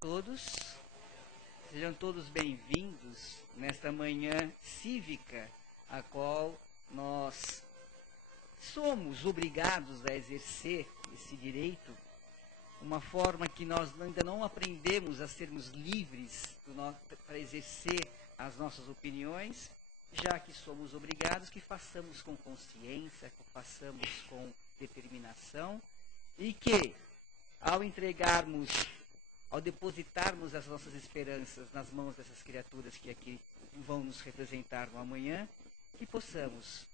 Todos, sejam todos bem-vindos nesta manhã cívica, a qual nós somos obrigados a exercer esse direito, uma forma que nós ainda não aprendemos a sermos livres para exercer as nossas opiniões, já que somos obrigados, que façamos com consciência, que façamos com determinação, e que, ao depositarmos as nossas esperanças nas mãos dessas criaturas que aqui vão nos representar no amanhã, que possamos,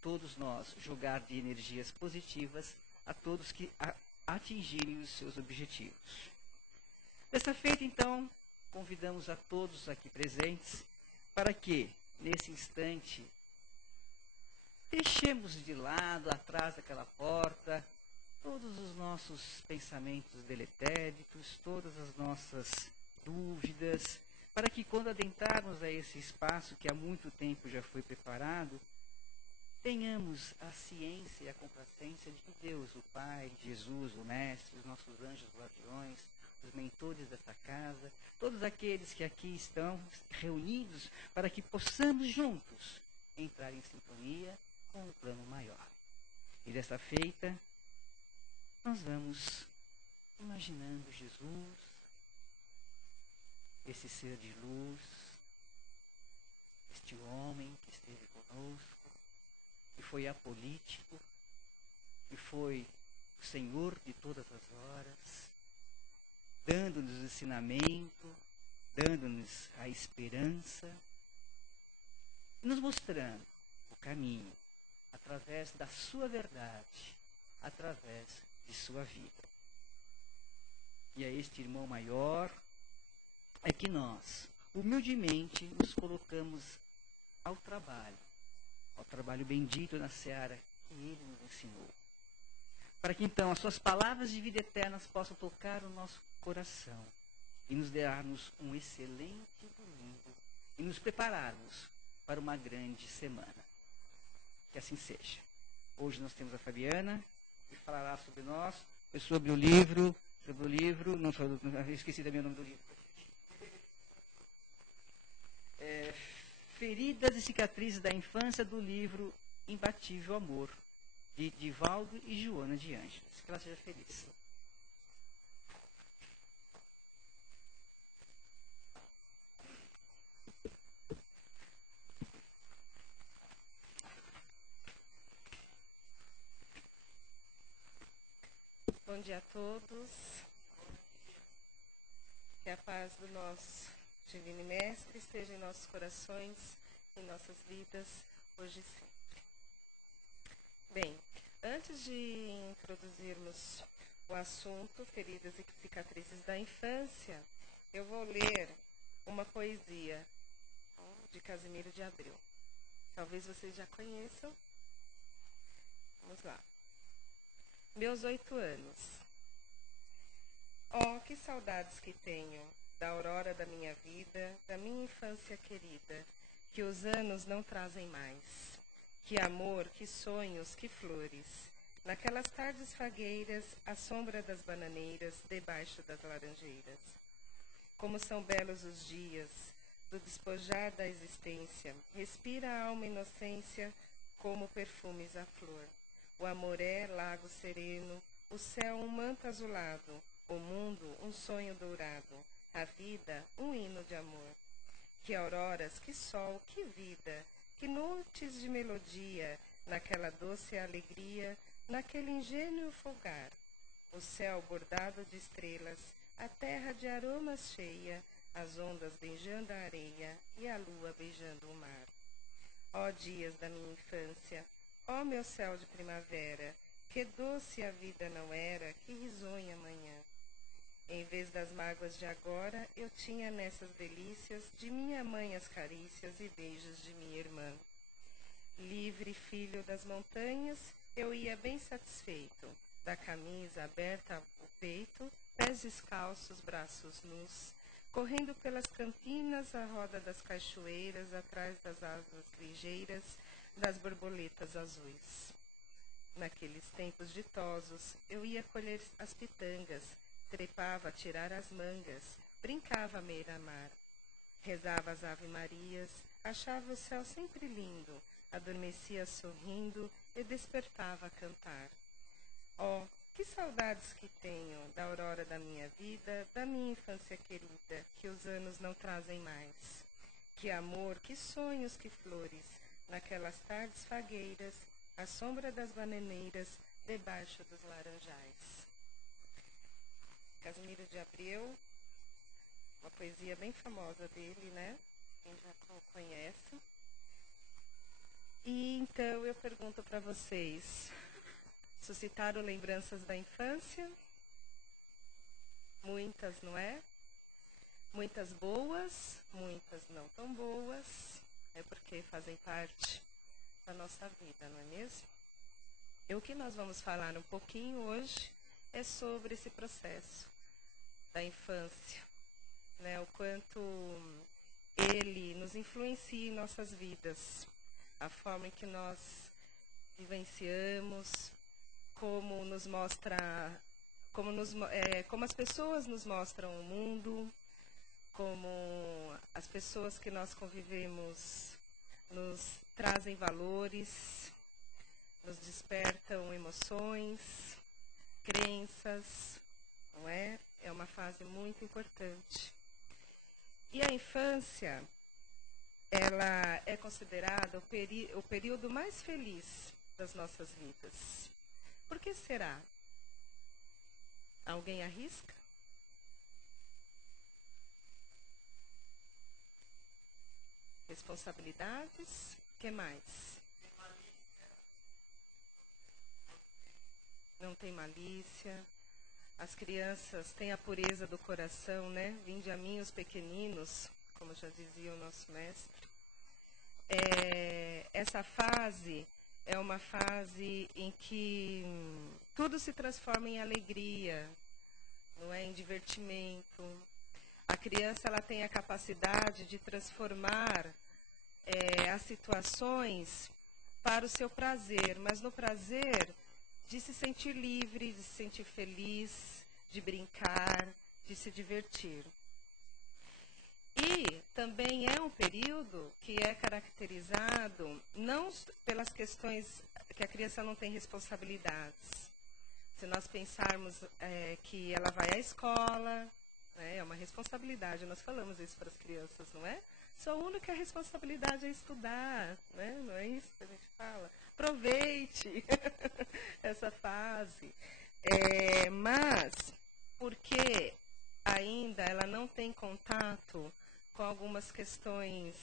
todos nós, jogar de energias positivas a todos que atingirem os seus objetivos. Dessa feita, então, convidamos a todos aqui presentes para que, nesse instante, deixemos de lado, atrás daquela porta, todos os nossos pensamentos deletéricos, todas as nossas dúvidas, para que quando adentrarmos a esse espaço que há muito tempo já foi preparado, tenhamos a ciência e a complacência de que Deus, o Pai, Jesus, o Mestre, os nossos anjos guardiões, os mentores dessa casa, todos aqueles que aqui estão reunidos para que possamos juntos entrar em sintonia com o plano maior. E dessa feita, nós vamos imaginando Jesus, esse ser de luz, este homem que esteve conosco, que foi apolítico, que foi o Senhor de todas as horas, dando-nos o ensinamento, dando-nos a esperança, nos mostrando o caminho, através da sua verdade, através de sua vida. E a este irmão maior é que nós, humildemente, nos colocamos ao trabalho bendito na seara que ele nos ensinou. Para que então as suas palavras de vida eternas possam tocar o nosso coração e nos darmos um excelente domingo e nos prepararmos para uma grande semana. Que assim seja. Hoje nós temos a Fabiana, que falará sobre nós, sobre o livro, esqueci também o nome do livro. Feridas e Cicatrizes da Infância, do livro Imbatível Amor, de Divaldo e Joana de Ângeles. Que ela seja feliz. Bom dia a todos. Que a paz do nosso Divino Mestre esteja em nossos corações, em nossas vidas, hoje e sempre. Bem, antes de introduzirmos o assunto Feridas e Cicatrizes da Infância, eu vou ler uma poesia de Casimiro de Abreu. Talvez vocês já conheçam. Vamos lá. Meus 8 anos. Oh, que saudades que tenho da aurora da minha vida, da minha infância querida, que os anos não trazem mais. Que amor, que sonhos, que flores, naquelas tardes fagueiras, à sombra das bananeiras, debaixo das laranjeiras. Como são belos os dias, do despojar da existência, respira a alma inocência, como perfumes a flor. O amor é lago sereno, o céu um manto azulado, o mundo um sonho dourado, a vida um hino de amor. Que auroras, que sol, que vida, que noites de melodia, naquela doce alegria, naquele ingênuo folgar. O céu bordado de estrelas, a terra de aromas cheia, as ondas beijando a areia e a lua beijando o mar. Ó dias da minha infância, ó meu céu de primavera, que doce a vida não era, que risonha manhã. Em vez das mágoas de agora, eu tinha nessas delícias de minha mãe as carícias e beijos de minha irmã. Livre filho das montanhas, eu ia bem satisfeito, da camisa aberta ao peito, pés descalços, braços nus, correndo pelas campinas à roda das cachoeiras, atrás das asas ligeiras, das borboletas azuis. Naqueles tempos ditosos, eu ia colher as pitangas, trepava a tirar as mangas, brincava à beira-mar. Rezava as Ave-Marias, achava o céu sempre lindo, adormecia sorrindo e despertava a cantar. Oh, que saudades que tenho da aurora da minha vida, da minha infância querida, que os anos não trazem mais. Que amor, que sonhos, que flores, naquelas tardes fagueiras, à sombra das bananeiras, debaixo dos laranjais. Casimiro de Abreu, uma poesia bem famosa dele, né? Quem já conhece. E então eu pergunto para vocês, suscitaram lembranças da infância? Muitas, não é? Muitas boas, muitas não tão boas, é porque fazem parte da nossa vida, não é mesmo? E o que nós vamos falar um pouquinho hoje é sobre esse processo da infância, né? O quanto ele nos influencia em nossas vidas, a forma em que nós vivenciamos, como nos mostra, como as pessoas nos mostram o mundo, como as pessoas que nós convivemos nos trazem valores, nos despertam emoções, crenças, não é? É uma fase muito importante. E a infância, ela é considerada o período mais feliz das nossas vidas. Por que será? Alguém arrisca? Responsabilidades? O que mais? Não tem malícia. As crianças têm a pureza do coração, né? Vinde a mim os pequeninos, como já dizia o nosso mestre. Essa fase é uma fase em que tudo se transforma em alegria, não é? Em divertimento. A criança, ela tem a capacidade de transformar as situações para o seu prazer, mas no prazer de se sentir livre, de se sentir feliz, de brincar, de se divertir. E também é um período que é caracterizado não pelas questões que a criança não tem responsabilidades. Se nós pensarmos que ela vai à escola, né, é uma responsabilidade, nós falamos isso para as crianças, não é? Sua única responsabilidade é estudar, né? Não é isso que a gente fala? Aproveite essa fase. Mas, porque ainda ela não tem contato com algumas questões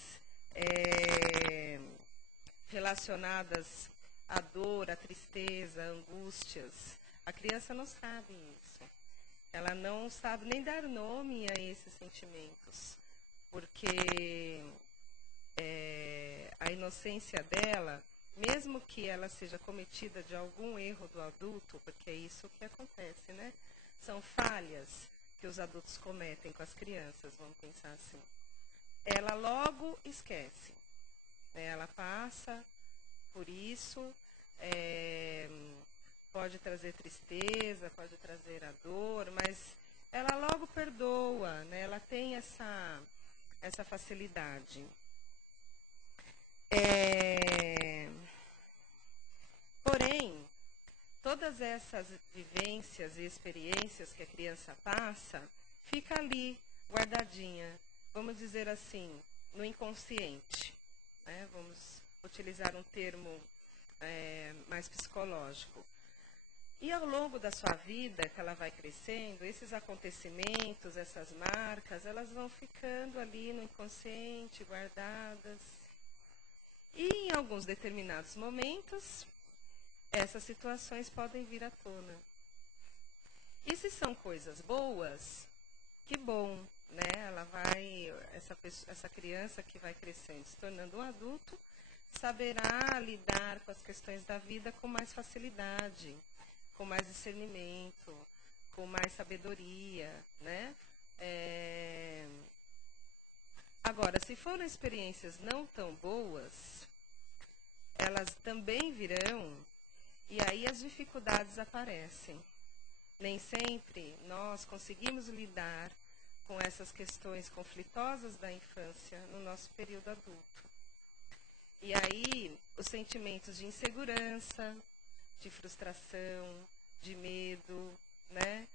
relacionadas à dor, à tristeza, à angústias, a criança não sabe isso. Ela não sabe nem dar nome a esses sentimentos, porque a inocência dela, mesmo que ela seja cometida de algum erro do adulto, porque é isso que acontece, né? São falhas que os adultos cometem com as crianças, vamos pensar assim. Ela logo esquece, né? Ela passa por isso, pode trazer tristeza, pode trazer a dor, mas ela logo perdoa, né? Ela tem essa facilidade. Porém, todas essas vivências e experiências que a criança passa, fica ali, guardadinha, vamos dizer assim, no inconsciente, né? Vamos utilizar um termo mais psicológico. E ao longo da sua vida, que ela vai crescendo, esses acontecimentos, essas marcas, elas vão ficando ali no inconsciente, guardadas. E em alguns determinados momentos, essas situações podem vir à tona. E se são coisas boas, que bom, né? Ela vai, essa criança que vai crescendo, se tornando um adulto, saberá lidar com as questões da vida com mais facilidade, com mais discernimento, com mais sabedoria, né? Agora, se foram experiências não tão boas, elas também virão, e aí as dificuldades aparecem. Nem sempre nós conseguimos lidar com essas questões conflitosas da infância no nosso período adulto. E aí, os sentimentos de insegurança, de frustração, de medo, né?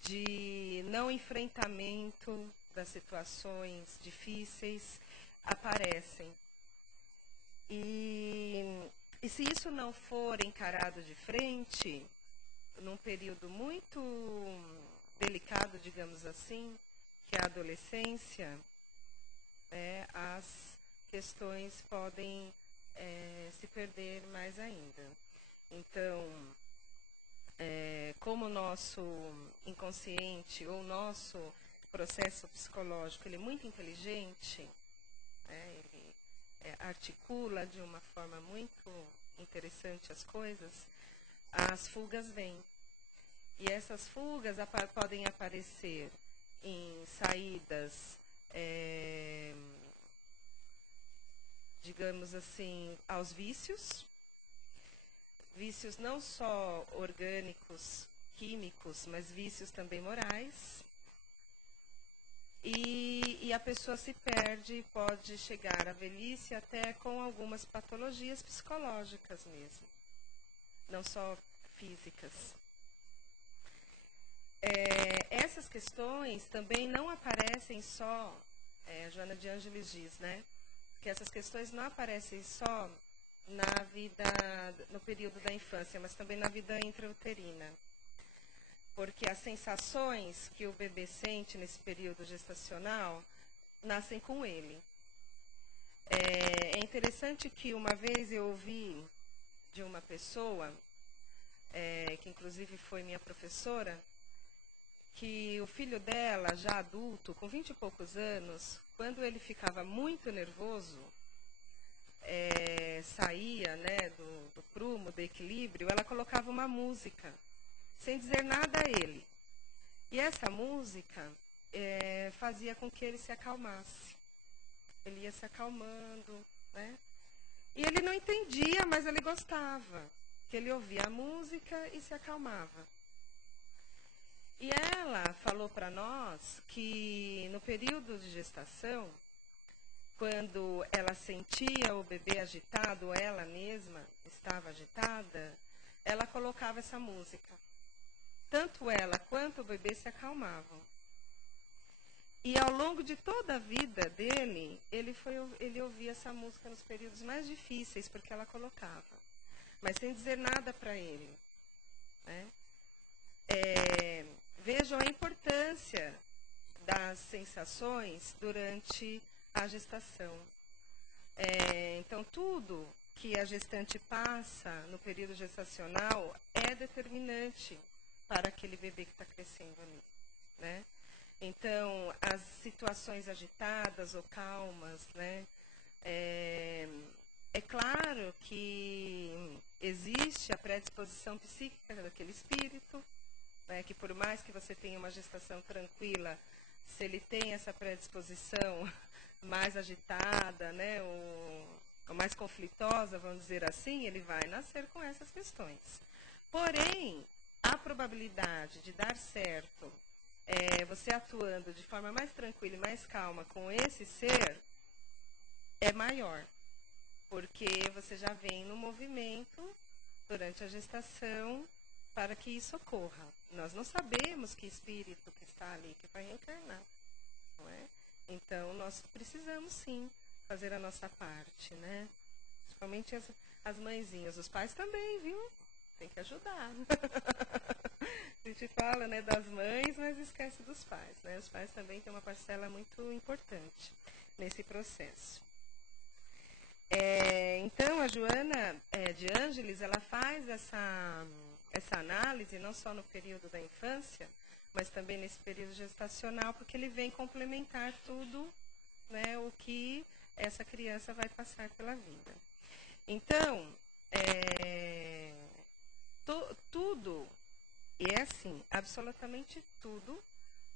De não enfrentamento das situações difíceis aparecem. E se isso não for encarado de frente, num período muito delicado, digamos assim, que é a adolescência, as questões podem se perder mais ainda. Então, como o nosso inconsciente ou o nosso processo psicológico ele é muito inteligente, ele articula de uma forma muito interessante as coisas, as fugas vêm. E essas fugas podem aparecer em saídas, digamos assim, aos vícios. Vícios não só orgânicos, químicos, mas vícios também morais. E a pessoa se perde, pode chegar à velhice até com algumas patologias psicológicas mesmo, não só físicas. Essas questões também não aparecem só, a Joana de Ângeles diz, né, que essas questões não aparecem só na vida, no período da infância, mas também na vida intrauterina. Porque as sensações que o bebê sente nesse período gestacional nascem com ele. É interessante que uma vez eu ouvi de uma pessoa, que inclusive foi minha professora, que o filho dela, já adulto, com 20 e poucos anos, quando ele ficava muito nervoso, saía, né, do prumo, do equilíbrio, ela colocava uma música, sem dizer nada a ele. E essa música fazia com que ele se acalmasse. Ele ia se acalmando, né? E ele não entendia, mas ele gostava, que ele ouvia a música e se acalmava. E ela falou para nós que no período de gestação, quando ela sentia o bebê agitado, ela mesma estava agitada, ela colocava essa música. Tanto ela quanto o bebê se acalmavam. E ao longo de toda a vida dele, ele ouvia essa música nos períodos mais difíceis, porque ela colocava, mas sem dizer nada para ele, né? Vejam a importância das sensações durante a gestação. Então, tudo que a gestante passa no período gestacional é determinante para aquele bebê que está crescendo ali, né? Então, as situações agitadas ou calmas, né? É claro que existe a predisposição psíquica daquele espírito, né, que por mais que você tenha uma gestação tranquila, se ele tem essa predisposição mais agitada, né, ou mais conflitosa, vamos dizer assim, ele vai nascer com essas questões. Porém, a probabilidade de dar certo, você atuando de forma mais tranquila e mais calma com esse ser, é maior. Porque você já vem no movimento durante a gestação para que isso ocorra. Nós não sabemos que espírito que está ali que vai reencarnar, não é? Então, nós precisamos, sim, fazer a nossa parte, né? Principalmente as mãezinhas. Os pais também, viu? Tem que ajudar. A gente fala, né, das mães, mas esquece dos pais, né? Os pais também têm uma parcela muito importante nesse processo. Então, a Joana de Ângeles, ela faz essa análise, não só no período da infância, mas também nesse período gestacional, porque ele vem complementar tudo, né, o que essa criança vai passar pela vida. Então, tudo, e é assim, absolutamente tudo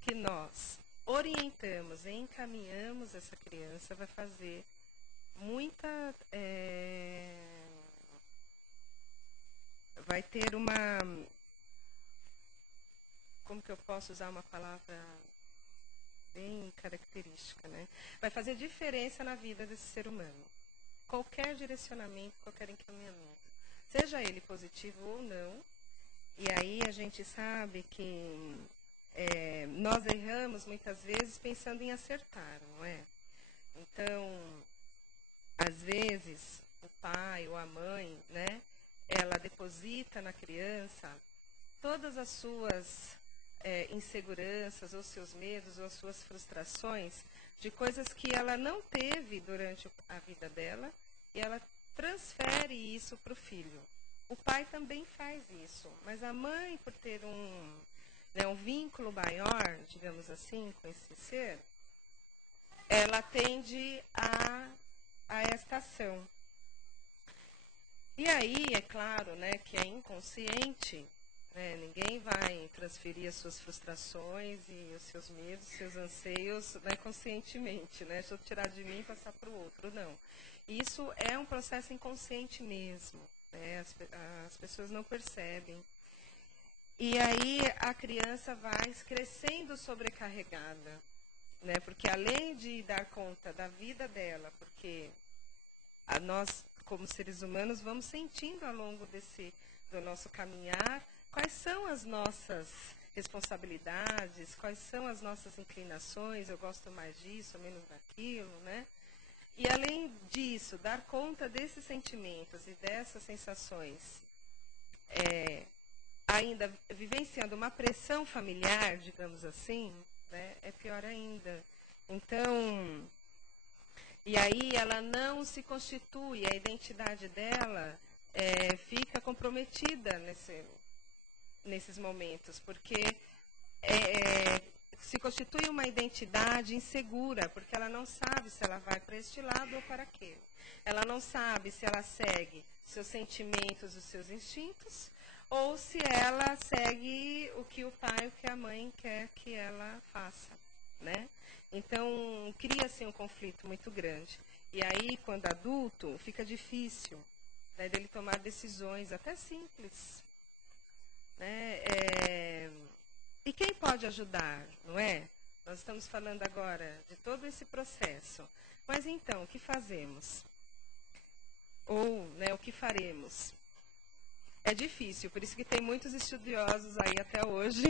que nós orientamos e encaminhamos essa criança vai fazer muita... vai ter como que eu posso usar uma palavra bem característica, né? Vai fazer diferença na vida desse ser humano. Qualquer direcionamento, qualquer encaminhamento, seja ele positivo ou não. E aí a gente sabe que nós erramos muitas vezes pensando em acertar, não é? Então, às vezes, o pai ou a mãe, né, ela deposita na criança todas as suas inseguranças, ou seus medos, ou as suas frustrações, de coisas que ela não teve durante a vida dela, e ela transfere isso para o filho. O pai também faz isso, mas a mãe, por ter um vínculo maior, digamos assim, com esse ser, ela tende a esta ação. E aí, é claro, né, que é inconsciente, né, ninguém vai transferir as suas frustrações e os seus medos, seus anseios, né, conscientemente, né, deixa eu tirar de mim e passar para o outro, não. Isso é um processo inconsciente mesmo, né, as pessoas não percebem. E aí a criança vai crescendo sobrecarregada, né, porque além de dar conta da vida dela, porque nós, como seres humanos, vamos sentindo ao longo do nosso caminhar quais são as nossas responsabilidades, quais são as nossas inclinações, eu gosto mais disso, menos daquilo, né? E além disso, dar conta desses sentimentos e dessas sensações, ainda vivenciando uma pressão familiar, digamos assim, né, é pior ainda. Então, e aí ela não se constitui, a identidade dela fica comprometida nesses momentos, porque se constitui uma identidade insegura, porque ela não sabe se ela vai para este lado ou para aquele. Ela não sabe se ela segue seus sentimentos, os seus instintos, ou se ela segue o que o pai, o que a mãe quer que ela faça, né? Então, cria-se um conflito muito grande. E aí, quando adulto, fica difícil, né, dele tomar decisões até simples, né? E quem pode ajudar, não é? Nós estamos falando agora de todo esse processo. Mas então, o que fazemos? Ou, né, o que faremos? É difícil, por isso que tem muitos estudiosos aí até hoje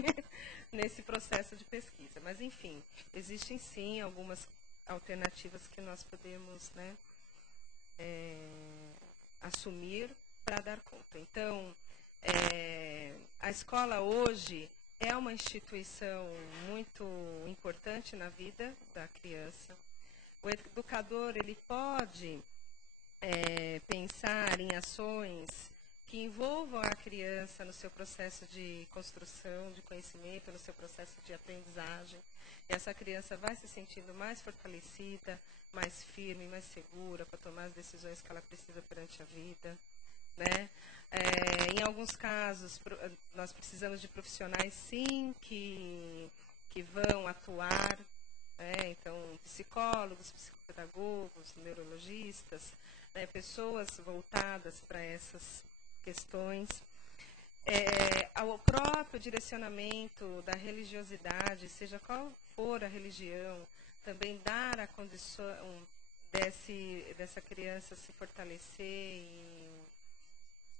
nesse processo de pesquisa. Mas, enfim, existem sim algumas alternativas que nós podemos, né, assumir para dar conta. Então, a escola hoje é uma instituição muito importante na vida da criança. O educador ele pode pensar em ações que envolvam a criança no seu processo de construção de conhecimento, no seu processo de aprendizagem. E essa criança vai se sentindo mais fortalecida, mais firme, mais segura para tomar as decisões que ela precisa perante a vida, né? Em alguns casos, nós precisamos de profissionais, sim, que vão atuar, né? Então, psicólogos, psicopedagogos, neurologistas, né? Pessoas voltadas para essas questões. Ao próprio direcionamento da religiosidade, seja qual for a religião, também dar a condição dessa criança se fortalecer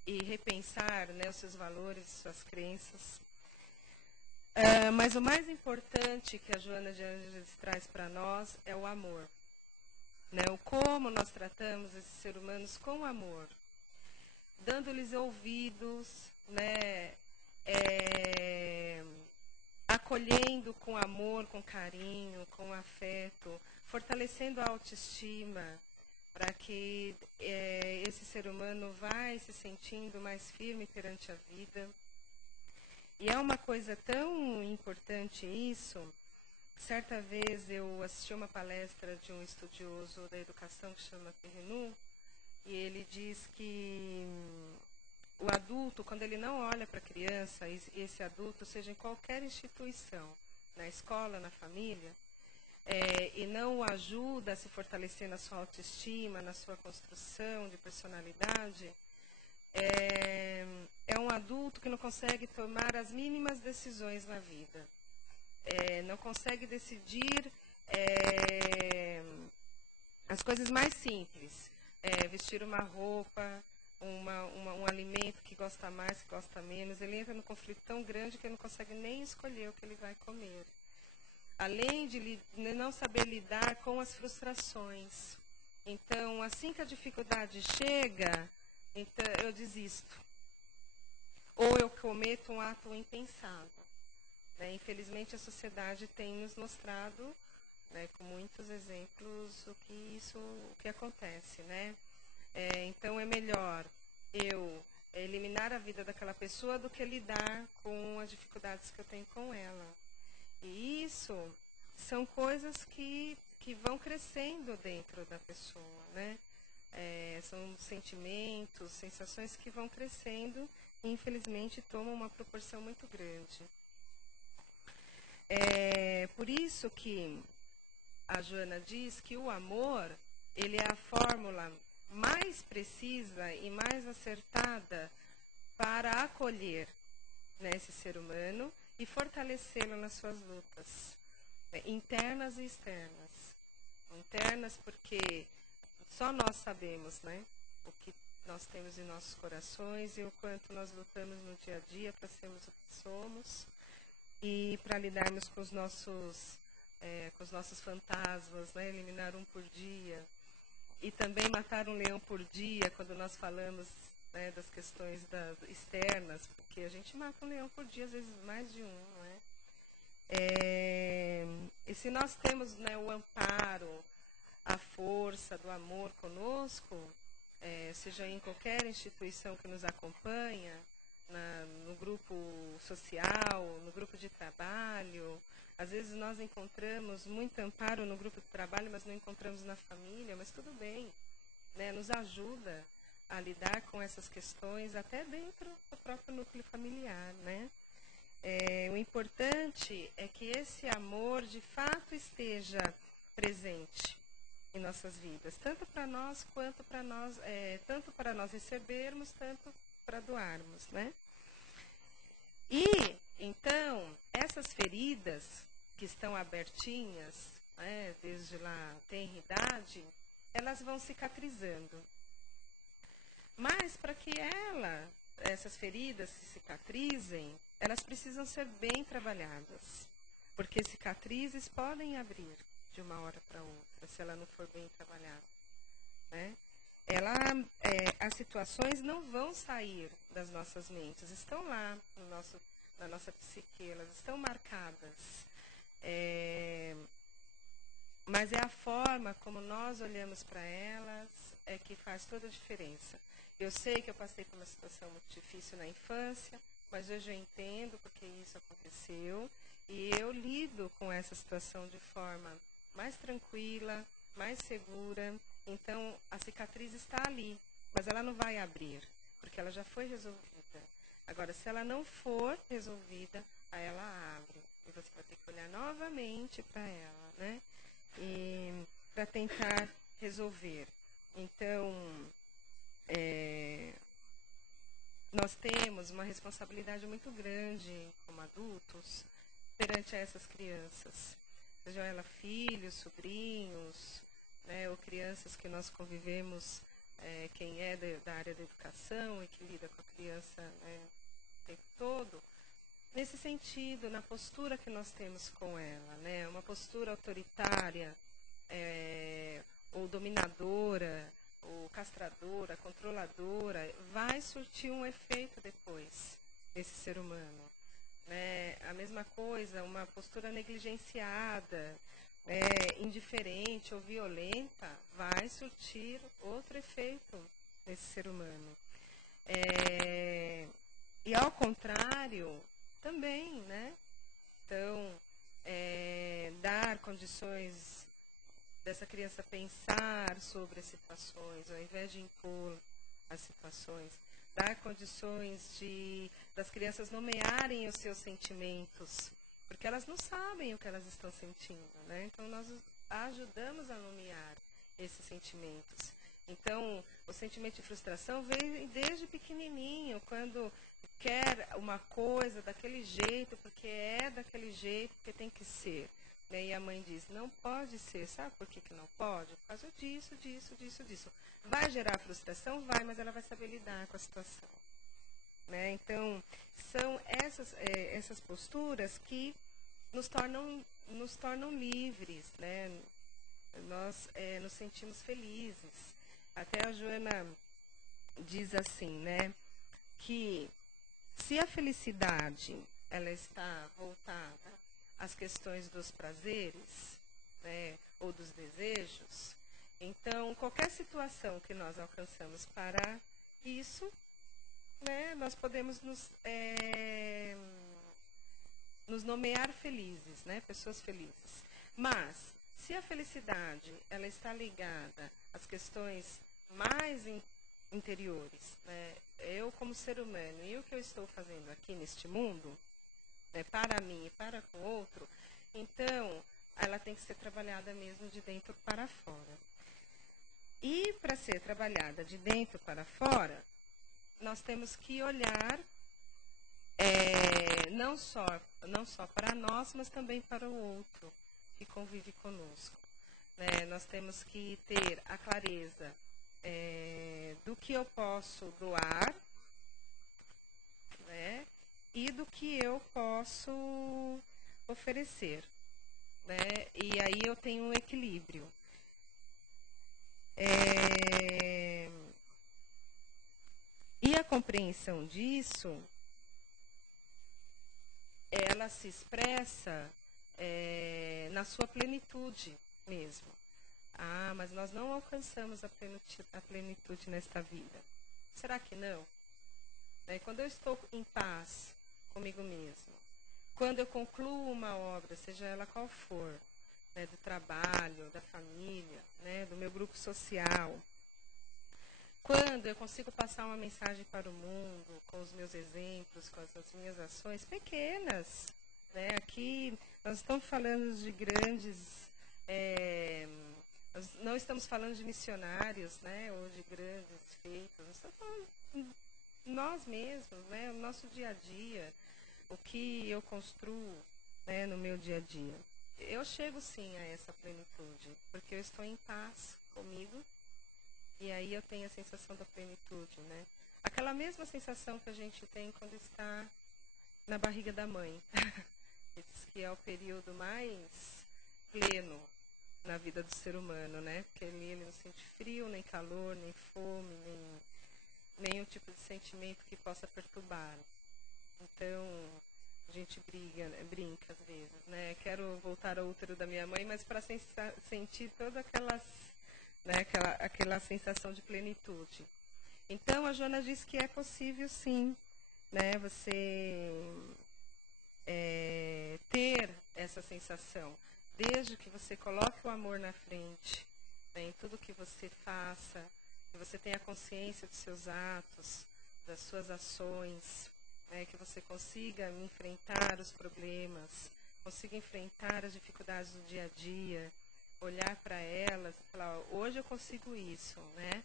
e repensar, né, os seus valores, suas crenças. Mas o mais importante que a Joana de Ângeles traz para nós é o amor. Né? O como nós tratamos esses seres humanos com amor, dando-lhes ouvidos, né, acolhendo com amor, com carinho, com afeto, fortalecendo a autoestima, para que esse ser humano vai se sentindo mais firme perante a vida. E é uma coisa tão importante isso. Certa vez eu assisti uma palestra de um estudioso da educação que chama Perrinu, e ele diz que o adulto, quando ele não olha para a criança, esse adulto, seja em qualquer instituição, na escola, na família, e não o ajuda a se fortalecer na sua autoestima, na sua construção de personalidade, é um adulto que não consegue tomar as mínimas decisões na vida. Não consegue decidir as coisas mais simples. Vestir uma roupa, um alimento que gosta mais, que gosta menos. Ele entra num conflito tão grande que ele não consegue nem escolher o que ele vai comer. Além de não saber lidar com as frustrações. Então, assim que a dificuldade chega, então eu desisto. Ou eu cometo um ato impensado. Né? Infelizmente, a sociedade tem nos mostrado, né, com muitos exemplos, o que acontece. Né? Então, é melhor eu eliminar a vida daquela pessoa do que lidar com as dificuldades que eu tenho com ela. E isso são coisas que vão crescendo dentro da pessoa, né? São sentimentos, sensações que vão crescendo e, infelizmente, tomam uma proporção muito grande. Por isso que a Joana diz que o amor, ele é a fórmula mais precisa e mais acertada para acolher, né, esse ser humano e fortalecê-lo nas suas lutas, né, internas e externas. Internas porque só nós sabemos, né, o que nós temos em nossos corações e o quanto nós lutamos no dia a dia para sermos o que somos e para lidarmos com os nossos fantasmas, né, eliminar um por dia e também matar um leão por dia quando nós falamos, né, das questões externas, porque a gente mata um leão por dia, às vezes mais de um, não é? E se nós temos, né, o amparo, a força do amor conosco, seja em qualquer instituição que nos acompanha, no grupo social, no grupo de trabalho, às vezes nós encontramos muito amparo no grupo de trabalho, mas não encontramos na família, mas tudo bem, né, nos ajuda a lidar com essas questões até dentro do próprio núcleo familiar, né? O importante é que esse amor de fato esteja presente em nossas vidas, tanto para nós quanto para nós, tanto para nós recebermos, tanto para doarmos, né? E então essas feridas que estão abertinhas, né, desde lá a tenridade, elas vão cicatrizando. Mas para que essas feridas se cicatrizem, elas precisam ser bem trabalhadas. Porque cicatrizes podem abrir de uma hora para outra, se ela não for bem trabalhada. Né? As situações não vão sair das nossas mentes, estão lá na nossa psique, elas estão marcadas. Mas é a forma como nós olhamos para elas que faz toda a diferença. Eu sei que eu passei por uma situação muito difícil na infância, mas hoje eu entendo porque isso aconteceu e eu lido com essa situação de forma mais tranquila, mais segura. Então, a cicatriz está ali, mas ela não vai abrir, porque ela já foi resolvida. Agora, se ela não for resolvida, aí ela abre. E você vai ter que olhar novamente para ela, né? E para tentar resolver. Então, nós temos uma responsabilidade muito grande como adultos perante essas crianças. Sejam elas filhos, sobrinhos, né, ou crianças que nós convivemos, quem é da área da educação e que lida com a criança, né, o tempo todo. Nesse sentido, na postura que nós temos com ela, né, uma postura autoritária, ou dominadora, ou castradora, controladora, vai surtir um efeito depois nesse ser humano. Né? A mesma coisa, uma postura negligenciada, indiferente ou violenta, vai surtir outro efeito nesse ser humano. E ao contrário, também, né? Então, dar condições dessa criança pensar sobre as situações, ao invés de impor as situações, dar condições das crianças nomearem os seus sentimentos, porque elas não sabem o que elas estão sentindo, né? Então, nós ajudamos a nomear esses sentimentos. Então, o sentimento de frustração vem desde pequenininho, quando quer uma coisa daquele jeito, porque é daquele jeito que tem que ser. Né? E a mãe diz, não pode ser. Sabe por que não pode? Por causa disso, disso, disso, disso. Vai gerar frustração? Vai, mas ela vai saber lidar com a situação. Né? Então, são essas posturas que nos tornam livres, né? Nós nos sentimos felizes. Até a Joana diz assim, né, que se a felicidade ela está voltada às questões dos prazeres, né, ou dos desejos, então qualquer situação que nós alcançamos para isso, né, nós podemos nos nomear felizes, né, pessoas felizes. Mas se a felicidade ela está ligada às questões mais interiores, né, eu como ser humano e o que eu estou fazendo aqui neste mundo, né, para mim e para com o outro, então ela tem que ser trabalhada mesmo de dentro para fora. E para ser trabalhada de dentro para fora, nós temos que olhar não só para nós, mas também para o outro que convive conosco. Né? Nós temos que ter a clareza do que eu posso doar, né? E do que eu posso oferecer. Né? E aí eu tenho um equilíbrio. E a compreensão disso, ela se expressa na sua plenitude mesmo. Ah, mas nós não alcançamos a plenitude nesta vida. Será que não? Quando eu estou em paz comigo mesmo, quando eu concluo uma obra, seja ela qual for, né, do trabalho, da família, né, do meu grupo social, quando eu consigo passar uma mensagem para o mundo, com os meus exemplos, com as minhas ações pequenas, né, aqui nós estamos falando de grandes... nós não estamos falando de missionários, né, ou de grandes feitos, nós estamos falando nós mesmos, né, o nosso dia a dia, o que eu construo, né, no meu dia a dia. Eu chego sim a essa plenitude, porque eu estou em paz comigo, e aí eu tenho a sensação da plenitude, né? Aquela mesma sensação que a gente tem quando está na barriga da mãe, que é o período mais pleno na vida do ser humano, né? Porque ele não sente frio, nem calor, nem fome, nenhum tipo de sentimento que possa perturbar. Então, a gente brinca às vezes, né? Quero voltar ao útero da minha mãe, mas para sentir toda aquela sensação de plenitude. Então, a Joana diz que é possível, sim, né? Você ter essa sensação, desde que você coloque o amor na frente, né, em tudo que você faça, que você tenha consciência dos seus atos, das suas ações, né, que você consiga enfrentar os problemas, consiga enfrentar as dificuldades do dia a dia, olhar para elas e falar, hoje eu consigo isso, né?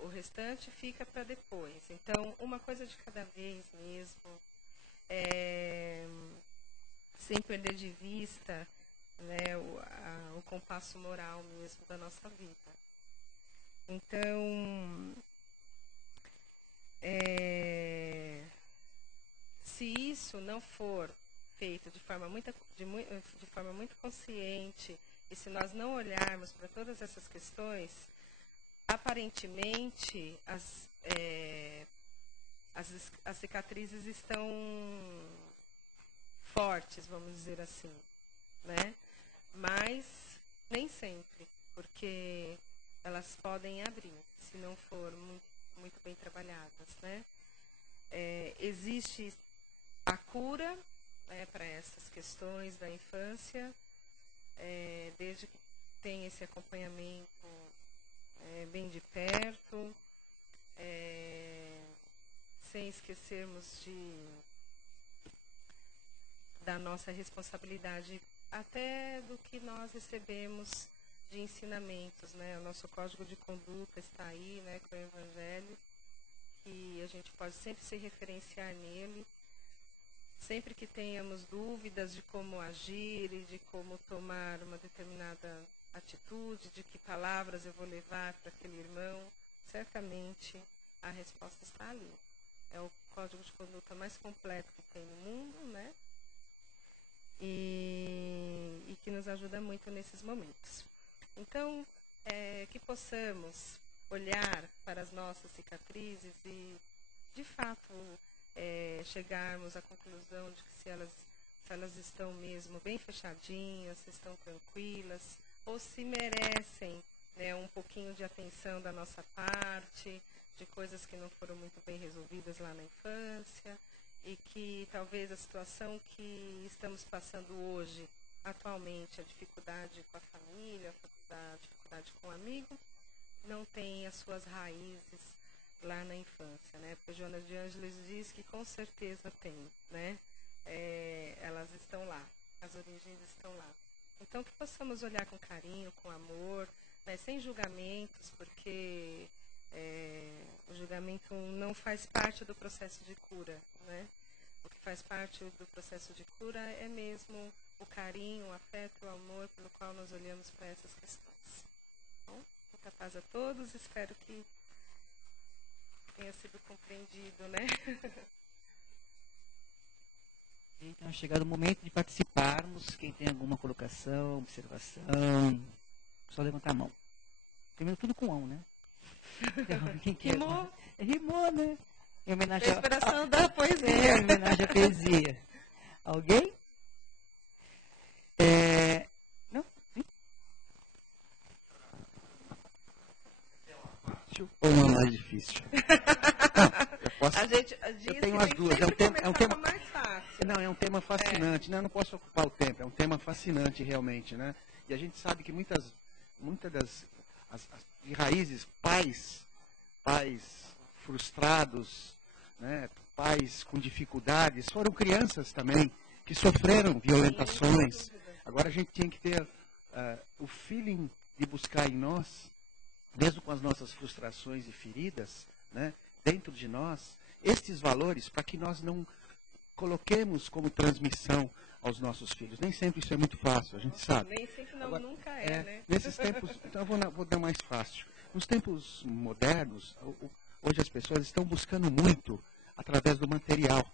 O restante fica para depois. Então, uma coisa de cada vez mesmo, sem perder de vista, né, o compasso moral mesmo da nossa vida. Então, se isso não for feito de forma muito consciente, e se nós não olharmos para todas essas questões, aparentemente as cicatrizes estão fortes, vamos dizer assim, né? Mas nem sempre, porque elas podem abrir, se não forem muito bem trabalhadas, né? Existe a cura, né, para essas questões da infância, desde que tem esse acompanhamento bem de perto, sem esquecermos da nossa responsabilidade, até do que nós recebemos de ensinamentos, né? O nosso código de conduta está aí, né, com o Evangelho, e a gente pode sempre se referenciar nele. Sempre que tenhamos dúvidas de como agir e de como tomar uma determinada atitude, de que palavras eu vou levar para aquele irmão, certamente a resposta está ali. É o código de conduta mais completo que tem no mundo, né? E que nos ajuda muito nesses momentos. Então, que possamos olhar para as nossas cicatrizes e, de fato, chegarmos à conclusão de que se elas estão mesmo bem fechadinhas, se estão tranquilas, ou se merecem, né, um pouquinho de atenção da nossa parte, de coisas que não foram muito bem resolvidas lá na infância, e que talvez a situação que estamos passando hoje, atualmente, a dificuldade com a família, a dificuldade com o amigo, não tem as suas raízes lá na infância, né? Porque Joana de Ângeles diz que com certeza tem, né? Elas estão lá, as origens estão lá. Então que possamos olhar com carinho, com amor, né? Sem julgamentos, porque o julgamento não faz parte do processo de cura, né? O que faz parte do processo de cura é mesmo o carinho, o afeto, o amor pelo qual nós olhamos para essas questões. Bom, muita paz a todos, espero que tenha sido compreendido, né? Então, é chegado o momento de participarmos. Quem tem alguma colocação, observação, só levantar a mão. Termina tudo com on, né? Então, quem quer? Rimou? Rimou, né? Em homenagem A inspiração da poesia. Em homenagem à poesia. Alguém? Não? Sim? Ou uma mais difícil? Não, eu posso. Eu tenho as duas. É um tema mais fácil. Não, é um tema fascinante. Não, eu não posso ocupar o tempo. É um tema fascinante realmente, né? E a gente sabe que muitas das de raízes, pais frustrados, né? Pais com dificuldades, foram crianças também que sofreram violentações. Agora a gente tinha que ter o feeling de buscar em nós, mesmo com as nossas frustrações e feridas, né, dentro de nós, estes valores para que nós não coloquemos como transmissão aos nossos filhos. Nem sempre isso é muito fácil, a gente sabe. Nem sempre não, agora, nunca né? Nesses tempos, então eu vou dar mais fácil. Nos tempos modernos, hoje as pessoas estão buscando muito através do material,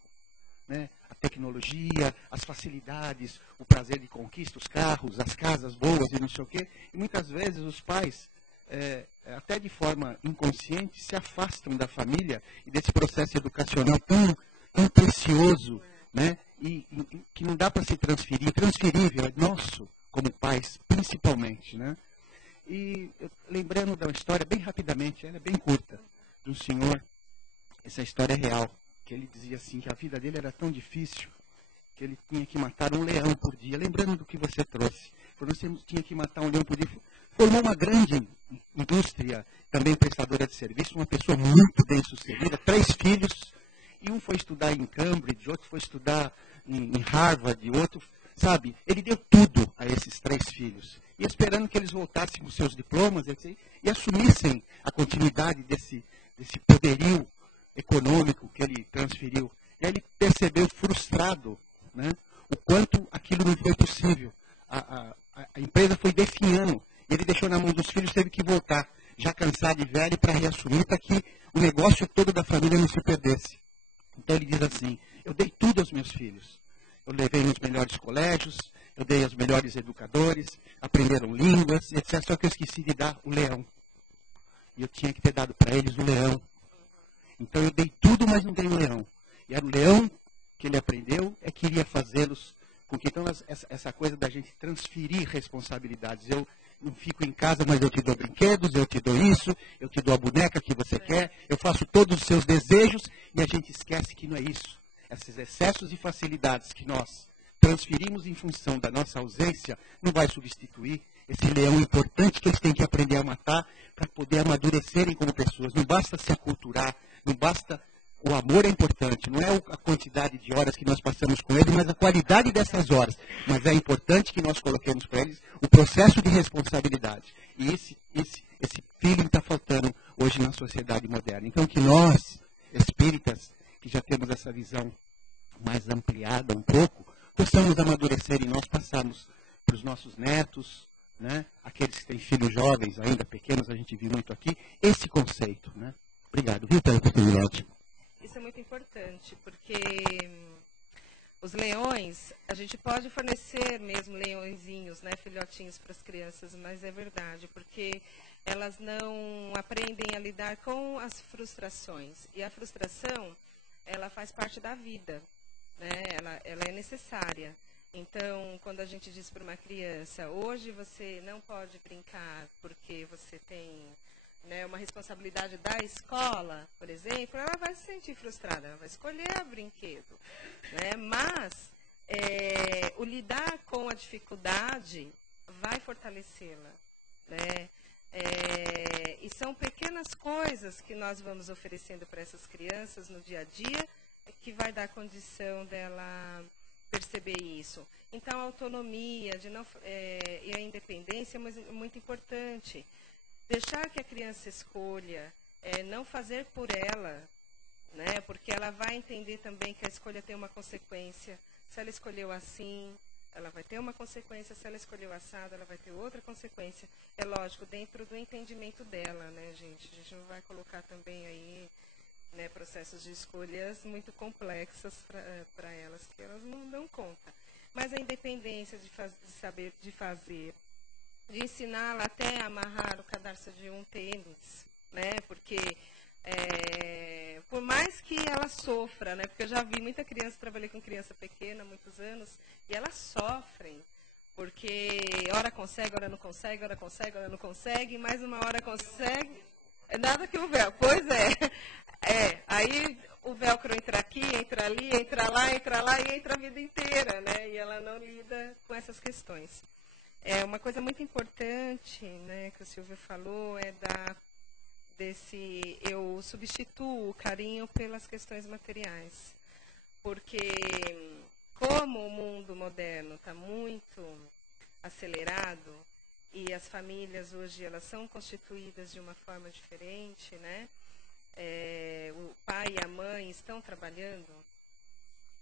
né? A tecnologia, as facilidades, o prazer de conquista, os carros, as casas boas e não sei o quê. E muitas vezes os pais, até de forma inconsciente, se afastam da família e desse processo educacional tão precioso, né? E que não dá para se transferir. Intransferível é nosso, como pais, principalmente, né? E lembrando de uma história, bem rapidamente, ela é bem curta, de um senhor, essa história é real, que ele dizia assim, que a vida dele era tão difícil, que ele tinha que matar um leão por dia. Lembrando do que você trouxe, você tinha que matar um leão por dia. Formou uma grande indústria, também prestadora de serviço, uma pessoa muito bem sucedida, 3 filhos, e um foi estudar em Cambridge, outro foi estudar em Harvard, outro, sabe? Ele deu tudo a esses 3 filhos, e esperando que eles voltassem com seus diplomas e assumissem a continuidade desse poderio econômico que ele transferiu. E aí ele percebeu frustrado, né, o quanto aquilo não foi possível. A empresa foi definhando, e ele deixou na mão dos filhos, teve que voltar, já cansado e velho, para reassumir, para que o negócio todo da família não se perdesse. Então ele diz assim, eu dei tudo aos meus filhos. Eu levei nos melhores colégios, eu dei aos melhores educadores, aprenderam línguas, etc. Só que eu esqueci de dar o leão. E eu tinha que ter dado para eles o leão. Então eu dei tudo, mas não dei o leão. E era o leão que ele aprendeu, que iria fazê-los com que, então, essa coisa da gente transferir responsabilidades. Eu não fico em casa, mas eu te dou brinquedos, eu te dou isso, eu te dou a boneca que você quer, eu faço todos os seus desejos, e a gente esquece que não é isso. Esses excessos e facilidades que nós transferimos em função da nossa ausência, não vai substituir esse leão importante que eles têm que aprender a matar para poder amadurecerem como pessoas. Não basta se aculturar, não basta O amor é importante, não é a quantidade de horas que nós passamos com eles, mas a qualidade dessas horas. Mas é importante que nós coloquemos para eles o processo de responsabilidade. E esse feeling está faltando hoje na sociedade moderna. Então, que nós, espíritas, que já temos essa visão mais ampliada um pouco, possamos amadurecer e nós passarmos para os nossos netos, né? Aqueles que têm filhos jovens ainda, pequenos, a gente viu muito aqui, esse conceito. Né? Obrigado, viu, pela oportunidade. Isso é muito importante, porque os leões, a gente pode fornecer mesmo leõezinhos, né, filhotinhos para as crianças, mas é verdade, porque elas não aprendem a lidar com as frustrações. E a frustração, ela faz parte da vida, né? Ela é necessária. Então, quando a gente diz para uma criança, hoje você não pode brincar porque você tem, né, uma responsabilidade da escola, por exemplo, ela vai se sentir frustrada, ela vai escolher o brinquedo. Né? Mas o lidar com a dificuldade vai fortalecê-la. Né? E são pequenas coisas que nós vamos oferecendo para essas crianças no dia a dia que vai dar condição dela perceber isso. Então, a autonomia e a independência é muito importante. Deixar que a criança escolha, não fazer por ela, né? Porque ela vai entender também que a escolha tem uma consequência. Se ela escolheu assim, ela vai ter uma consequência. Se ela escolheu assado, ela vai ter outra consequência. É lógico, dentro do entendimento dela, né, gente? A gente não vai colocar também aí, né, processos de escolhas muito complexas para elas, que elas não dão conta. Mas a independência de saber de fazer, de ensiná-la até a amarrar o cadarço de um tênis, né? Porque por mais que ela sofra, né? Porque eu já vi muita criança, trabalhei com criança pequena há muitos anos, e elas sofrem, porque hora consegue, hora não consegue, hora consegue, hora não consegue, mais uma hora consegue, é nada que o véu, pois aí o velcro entra aqui, entra ali, entra lá e entra a vida inteira, né? E ela não lida com essas questões. Uma coisa muito importante, né, que o Silvio falou, eu substituo o carinho pelas questões materiais. Porque como o mundo moderno está muito acelerado e as famílias hoje elas são constituídas de uma forma diferente, né? O pai e a mãe estão trabalhando,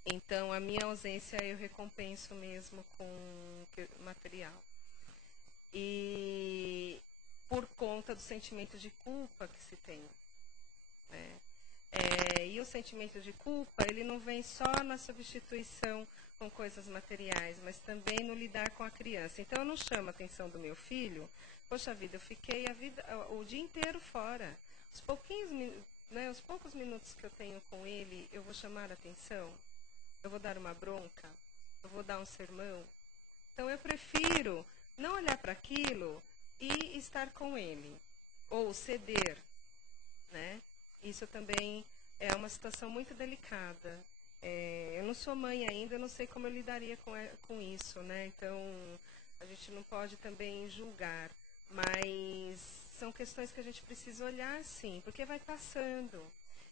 então a minha ausência eu recompenso mesmo com material. E por conta do sentimento de culpa que se tem. Né? E o sentimento de culpa, ele não vem só na substituição com coisas materiais, mas também no lidar com a criança. Então eu não chamo a atenção do meu filho, poxa vida, eu fiquei o dia inteiro fora. Os poucos minutos que eu tenho com ele, eu vou chamar a atenção, eu vou dar uma bronca, eu vou dar um sermão. Então eu prefiro não olhar para aquilo e estar com ele, ou ceder. Né? Isso também é uma situação muito delicada. Eu não sou mãe ainda, eu não sei como eu lidaria com isso. Né? Então, a gente não pode também julgar, mas são questões que a gente precisa olhar, sim, porque vai passando,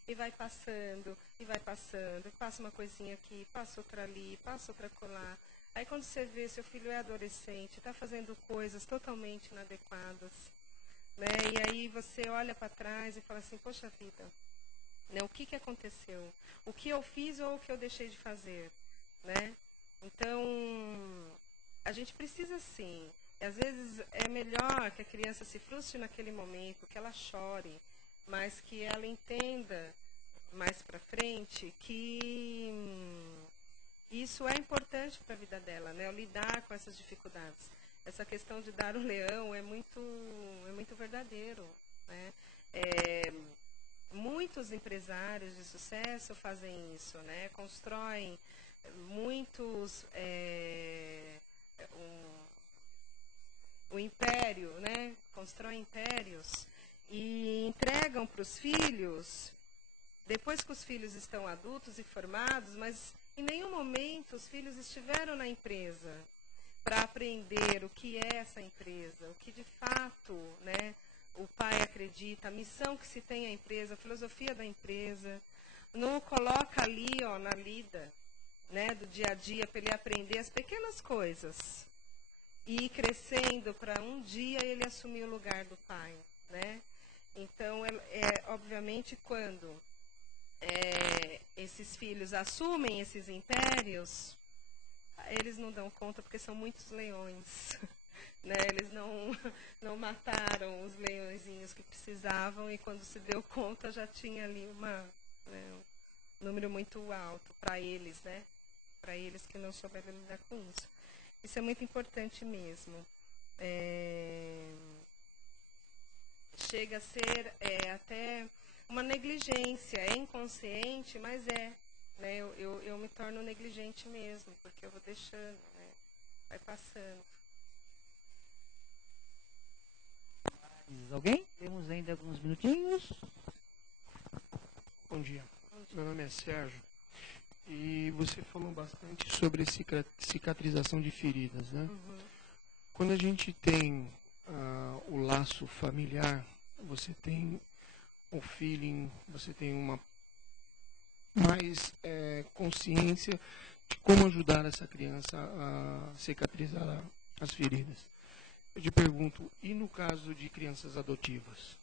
e vai passando, e vai passando. Passa uma coisinha aqui, passa outra ali, passa outra colar. Aí quando você vê, seu filho é adolescente, está fazendo coisas totalmente inadequadas, né? E aí você olha para trás e fala assim, poxa vida, né? O que aconteceu? O que eu fiz ou o que eu deixei de fazer? Né? Então, a gente precisa sim. Às vezes é melhor que a criança se frustre naquele momento, que ela chore, mas que ela entenda mais para frente que isso é importante para a vida dela, né? Lidar com essas dificuldades. Essa questão de dar o leão é muito verdadeiro. Né? Muitos empresários de sucesso fazem isso, né? Constroem muitos o império, né? Constroem impérios e entregam para os filhos depois que os filhos estão adultos e formados, mas em nenhum momento os filhos estiveram na empresa para aprender o que é essa empresa, o que de fato, né, o pai acredita, a missão que se tem à empresa, a filosofia da empresa, não o coloca ali, ó, na lida, né, do dia a dia, para ele aprender as pequenas coisas e ir crescendo para um dia ele assumir o lugar do pai, né? Então, obviamente, quando esses filhos assumem esses impérios, eles não dão conta porque são muitos leões. Né? Eles não mataram os leõezinhos que precisavam e quando se deu conta já tinha ali um número muito alto para eles, né? Para eles que não souberam lidar com isso. Isso é muito importante mesmo. Chega a ser até uma negligência, é inconsciente, mas né? Eu me torno negligente mesmo, porque eu vou deixando, né? Vai passando. Alguém? Temos ainda alguns minutinhos. Bom dia. Meu nome é Sérgio. E você falou bastante sobre cicatrização de feridas, né? Uhum. Quando a gente tem o laço familiar, você tem o feeling, você tem uma mais consciência de como ajudar essa criança a cicatrizar as feridas. Eu te pergunto, e no caso de crianças adotivas?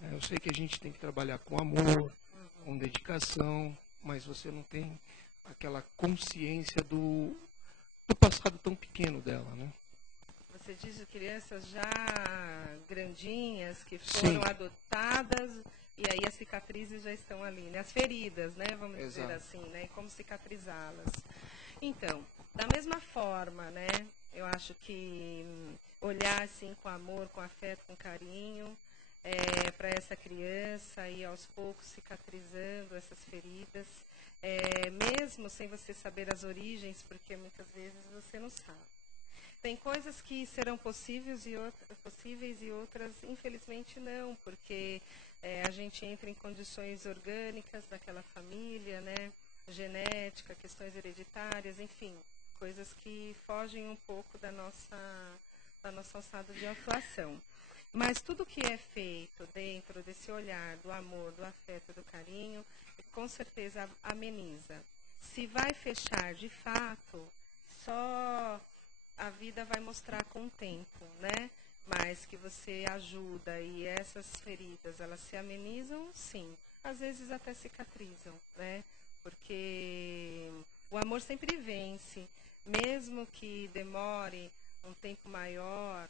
Eu sei que a gente tem que trabalhar com amor, com dedicação, mas você não tem aquela consciência do passado tão pequeno dela, né? Você diz de crianças já grandinhas que foram adotadas e aí as cicatrizes já estão ali, né? As feridas, né? Vamos dizer assim, né? E como cicatrizá-las. Então, da mesma forma, né? Eu acho que olhar assim com amor, com afeto, com carinho para essa criança e aos poucos cicatrizando essas feridas, mesmo sem você saber as origens, porque muitas vezes você não sabe. Tem coisas que serão possíveis e outras, infelizmente, não, porque a gente entra em condições orgânicas daquela família, né? Genética, questões hereditárias, enfim, coisas que fogem um pouco da nossa alçada de atuação. Mas tudo que é feito dentro desse olhar do amor, do afeto, do carinho, com certeza ameniza. Se vai fechar de fato, só a vida vai mostrar com o tempo, né? Mas que você ajuda e essas feridas, elas se amenizam, sim. Às vezes até cicatrizam, né? Porque o amor sempre vence. Mesmo que demore um tempo maior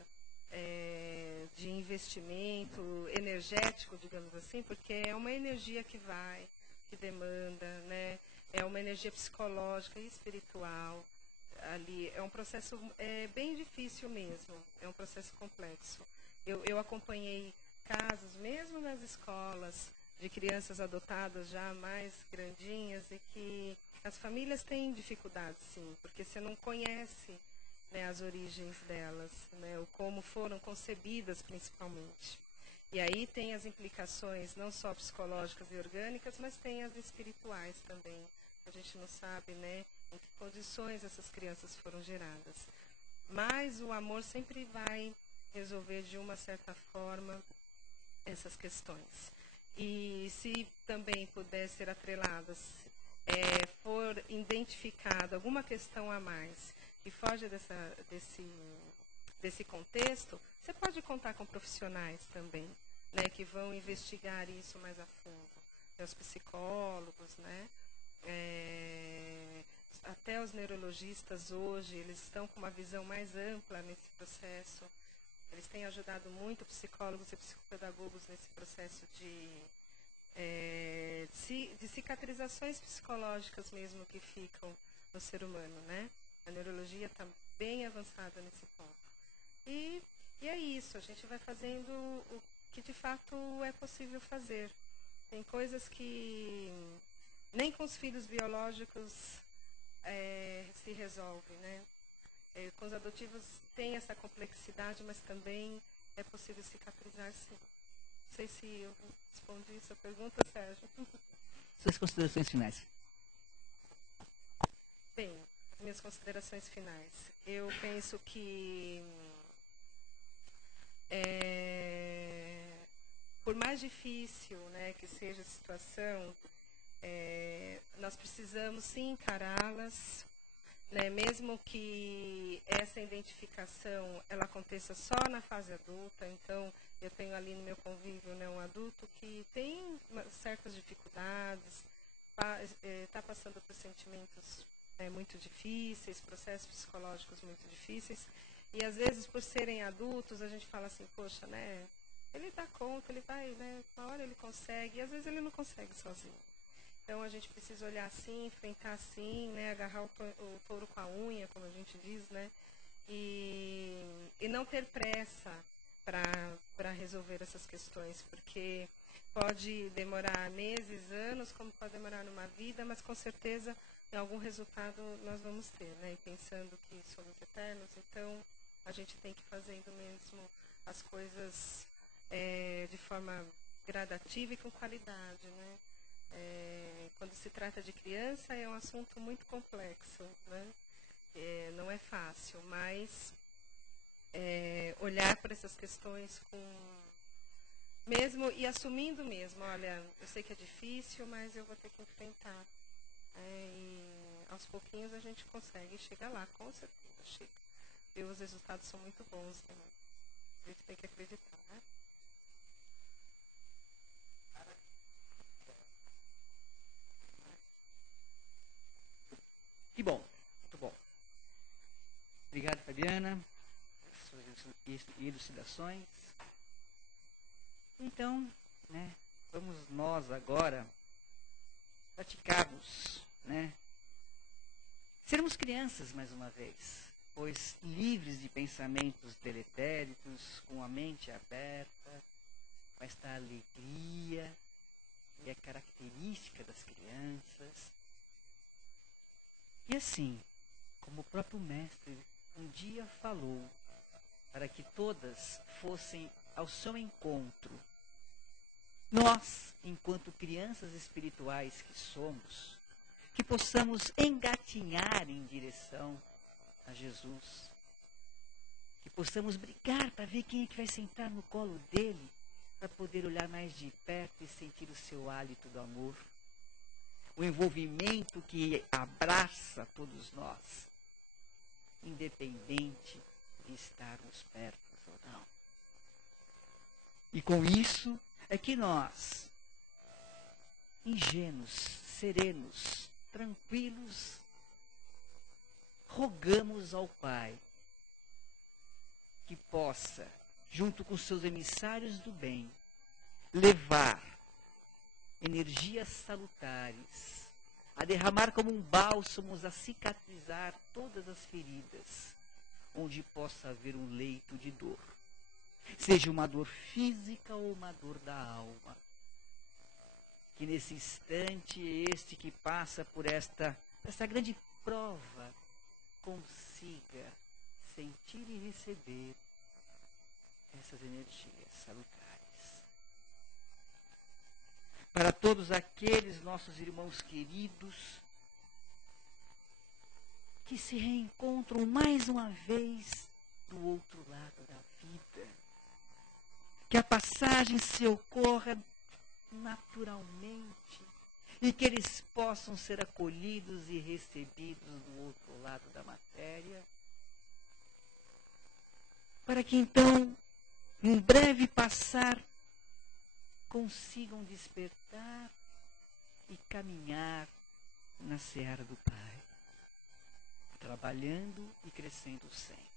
de investimento energético, digamos assim, porque é uma energia que demanda, né? É uma energia psicológica e espiritual. Ali é um processo bem difícil mesmo, é um processo complexo. Eu acompanhei casos, mesmo nas escolas, de crianças adotadas já mais grandinhas e que as famílias têm dificuldades, sim, porque você não conhece, né, as origens delas, né, o como foram concebidas principalmente. E aí tem as implicações não só psicológicas e orgânicas, mas tem as espirituais também. A gente não sabe, né, em que condições essas crianças foram geradas. Mas o amor sempre vai resolver de uma certa forma essas questões. E se também puder ser atreladas, for identificada alguma questão a mais que foge desse contexto, você pode contar com profissionais também, né, que vão investigar isso mais a fundo. Os psicólogos, né? Até os neurologistas hoje, eles estão com uma visão mais ampla nesse processo. Eles têm ajudado muito psicólogos e psicopedagogos nesse processo de cicatrizações psicológicas mesmo que ficam no ser humano, né? A neurologia está bem avançada nesse ponto. E é isso, a gente vai fazendo o que de fato é possível fazer. Tem coisas que nem com os filhos biológicos se resolve, né? Com os adotivos tem essa complexidade, mas também é possível cicatrizar, sim. Não sei se eu respondi essa pergunta, Sérgio. Suas considerações finais. Bem, minhas considerações finais. Eu penso que por mais difícil, né, que seja a situação, Nós precisamos sim encará-las, né? Mesmo que essa identificação ela aconteça só na fase adulta. Então, eu tenho ali no meu convívio, né, um adulto que tem certas dificuldades, está passando por sentimentos muito difíceis, processos psicológicos muito difíceis, e às vezes por serem adultos a gente fala assim, poxa, né, ele dá conta, ele vai, né, uma hora ele consegue, e às vezes ele não consegue sozinho. Então a gente precisa olhar assim, enfrentar assim, né, agarrar o touro com a unha, como a gente diz, né, e não ter pressa para resolver essas questões, porque pode demorar meses, anos, como pode demorar numa vida, mas com certeza em algum resultado nós vamos ter, né? E pensando que somos eternos, então a gente tem que ir fazendo mesmo as coisas de forma gradativa e com qualidade, né? Quando se trata de criança é um assunto muito complexo, né? Não é fácil, mas olhar para essas questões com mesmo e assumindo mesmo, olha, eu sei que é difícil, mas eu vou ter que enfrentar. E aos pouquinhos a gente consegue chegar lá, com certeza chega. E os resultados são muito bons, né? A gente tem que acreditar, né? Que bom, muito bom. Obrigado, Fabiana, pelas suas elucidações. Então, né, vamos nós agora praticarmos, né, sermos crianças mais uma vez, pois livres de pensamentos deletérios, com a mente aberta, com esta alegria que é característica das crianças. E assim, como o próprio mestre um dia falou, para que todas fossem ao seu encontro, nós, enquanto crianças espirituais que somos, que possamos engatinhar em direção a Jesus, que possamos brigar para ver quem é que vai sentar no colo dele, para poder olhar mais de perto e sentir o seu hálito do amor, o envolvimento que abraça todos nós, independente de estarmos perto ou não. E com isso é que nós, ingênuos, serenos, tranquilos, rogamos ao Pai que possa, junto com seus emissários do bem, levar energias salutares, a derramar como um bálsamo, a cicatrizar todas as feridas, onde possa haver um leito de dor. Seja uma dor física ou uma dor da alma. Que nesse instante, este que passa por esta grande prova, consiga sentir e receber essas energias salutares. Para todos aqueles nossos irmãos queridos que se reencontram mais uma vez do outro lado da vida, que a passagem se ocorra naturalmente e que eles possam ser acolhidos e recebidos do outro lado da matéria, para que então, em breve passar, consigam despertar e caminhar na seara do Pai, trabalhando e crescendo sempre.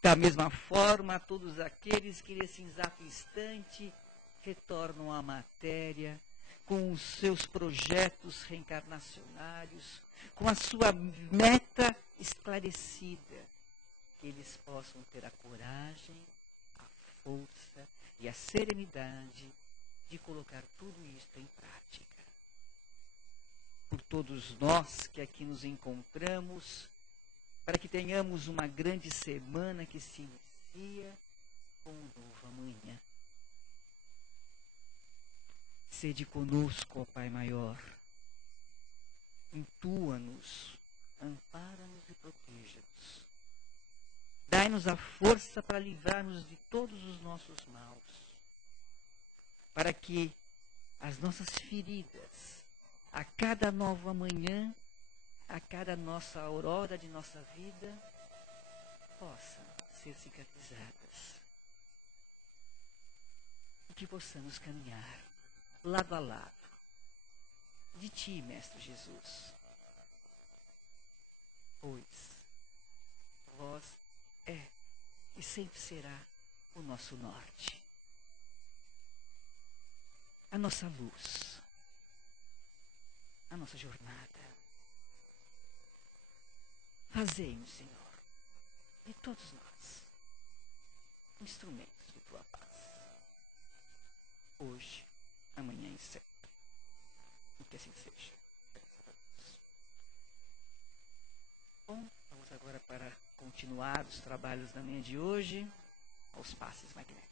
Da mesma forma, todos aqueles que nesse exato instante retornam à matéria com os seus projetos reencarnacionários, com a sua meta esclarecida, que eles possam ter a coragem, a força e a serenidade de colocar tudo isto em prática. Por todos nós que aqui nos encontramos, para que tenhamos uma grande semana que se inicia com um novo amanhã. Sede conosco, ó Pai maior. Intua-nos, ampara-nos e proteja-nos. Dai-nos a força para livrar-nos de todos os nossos maus, para que as nossas feridas, a cada nova manhã, a cada nossa aurora de nossa vida, possam ser cicatrizadas. E que possamos caminhar lado a lado de Ti, Mestre Jesus. Pois vós é e sempre será o nosso norte, a nossa luz, a nossa jornada. Fazei-nos, Senhor, de todos nós, instrumentos de Tua paz, hoje, amanhã e sempre. E que assim seja. Bom, vamos agora para continuar os trabalhos da manhã de hoje, aos passes magnéticos.